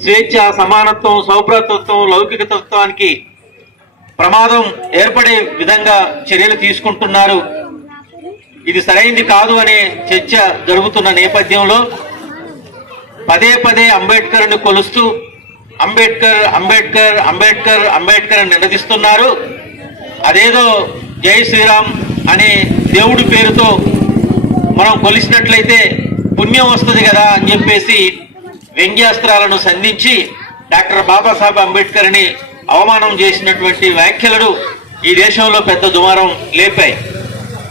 స్వేచ్ఛ సమానత్వం సౌభ్రతత్వం లౌకిక తత్వానికి ప్రమాదం ఏర్పడే విధంగా చర్యలు తీసుకుంటున్నారు. ఇది సరైంది కాదు అనే చర్చ జరుగుతున్న నేపథ్యంలో పదే పదే అంబేద్కర్ని కొలుస్తూ అంబేద్కర్ అంబేద్కర్ అంబేద్కర్ అంబేద్కర్ అని నిలదీస్తున్నారు అదేదో జై శ్రీరామ్ అనే దేవుడి పేరుతో మనం కొలిసినట్లయితే పుణ్యం వస్తుంది కదా అని చెప్పేసి వ్యంగ్యాస్త్రాలను సంధించి డాక్టర్ బాబాసాహెబ్ అంబేద్కర్ని అవమానం చేసినటువంటి వ్యాఖ్యలను ఈ దేశంలో పెద్ద దుమారం లేపాయి.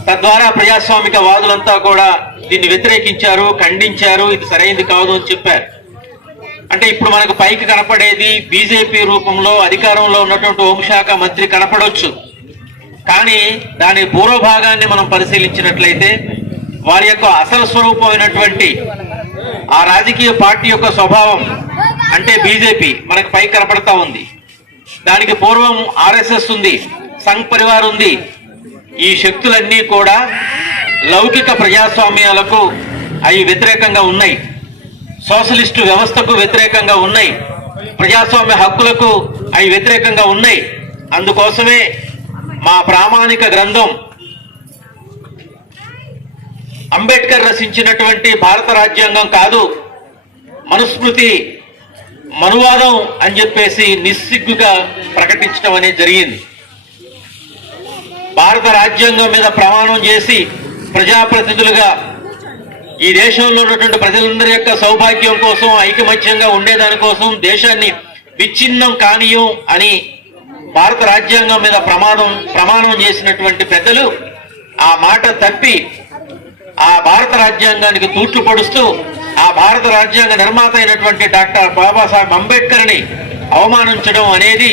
తద్వారా ప్రజాస్వామిక వాదులంతా కూడా దీన్ని వ్యతిరేకించారు ఖండించారు ఇది సరైనది కాదు అని చెప్పారు. అంటే ఇప్పుడు మనకు పైకి కనపడేది బీజేపీ రూపంలో అధికారంలో ఉన్నటువంటి హోంశాఖ మంత్రి కనపడవచ్చు కానీ దాని పూర్వభాగాన్ని మనం పరిశీలించినట్లయితే వారి యొక్క అసలు స్వరూపమైనటువంటి ఆ రాజకీయ పార్టీ యొక్క స్వభావం అంటే బీజేపీ మనకు పై కనపడతా ఉంది. దానికి పూర్వం ఆర్ఎస్ఎస్ ఉంది సంఘ్ పరివార్ ఉంది. ఈ శక్తులన్నీ కూడా లౌకిక ప్రజాస్వామ్యాలకు అవి వ్యతిరేకంగా ఉన్నాయి. సోషలిస్టు వ్యవస్థకు వ్యతిరేకంగా ఉన్నాయి. ప్రజాస్వామ్య హక్కులకు అవి వ్యతిరేకంగా ఉన్నాయి. అందుకోసమే మా ప్రామాణిక గ్రంథం అంబేద్కర్ రచించినటువంటి భారత రాజ్యాంగం కాదు. మనుస్మృతి మనువాదం అని చెప్పేసి నిస్సిగ్గుగా ప్రకటించడం అనేది జరిగింది. భారత రాజ్యాంగం మీద ప్రమాణం చేసి ప్రజాప్రతినిధులుగా ఈ దేశంలో ఉన్నటువంటి ప్రజలందరి యొక్క సౌభాగ్యం కోసం ఐకమత్యంగా ఉండేదాని కోసం దేశాన్ని విచ్ఛిన్నం కానీయం అని భారత రాజ్యాంగం మీద ప్రమాదం ప్రమాణం చేసినటువంటి పెద్దలు ఆ మాట తప్పి ఆ భారత రాజ్యాంగానికి తూట్లు పొడుస్తూ ఆ భారత రాజ్యాంగ నిర్మాత అయినటువంటి డాక్టర్ బాబాసాహెబ్ అంబేద్కర్ని అవమానించడం అనేది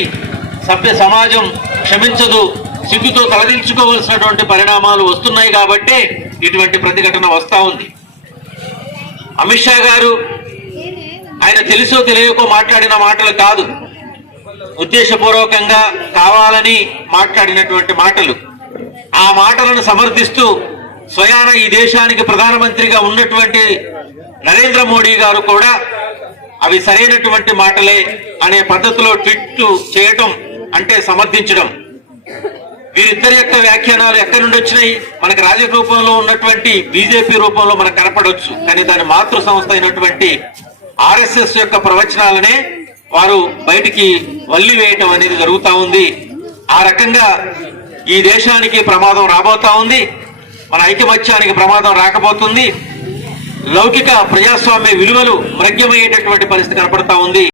సభ్య సమాజం క్షమించదు సిగ్గుతో తలదించుకోవలసినటువంటి పరిణామాలు వస్తున్నాయి కాబట్టి ఇటువంటి ప్రతిఘటన వస్తూ ఉంది. అమిత్ షా గారు ఆయన తెలుసో తెలియకో మాట్లాడిన మాటలు కాదు. ఉద్దేశపూర్వకంగా కావాలని మాట్లాడినటువంటి మాటలు. ఆ మాటలను సమర్థిస్తూ స్వయాన ఈ దేశానికి ప్రధానమంత్రిగా ఉన్నటువంటి నరేంద్ర మోడీ గారు కూడా అవి సరైనటువంటి మాటలే అనే పద్ధతిలో ట్వీట్లు చేయటం అంటే సమర్థించడం. వీరిద్దరి యొక్క వ్యాఖ్యానాలు ఎక్కడి నుండి వచ్చినాయి? మనకు రాజకీయ రూపంలో ఉన్నటువంటి బీజేపీ రూపంలో మనకు కనపడవచ్చు కానీ దాని మాతృ సంస్థ అయినటువంటి ఆర్ఎస్ఎస్ యొక్క ప్రవచనాలనే వారు బయటికి వల్లి వేయటం అనేది జరుగుతూ ఉంది. ఆ రకంగా ఈ దేశానికి ప్రమాదం రాబోతా ఉంది. మన ఐకమత్యానికి ప్రమాదం రాకపోతుంది. లౌకిక ప్రజాస్వామ్య విలువలు మ్రగ్యమయ్యేటటువంటి పరిస్థితి కనపడతా ఉంది.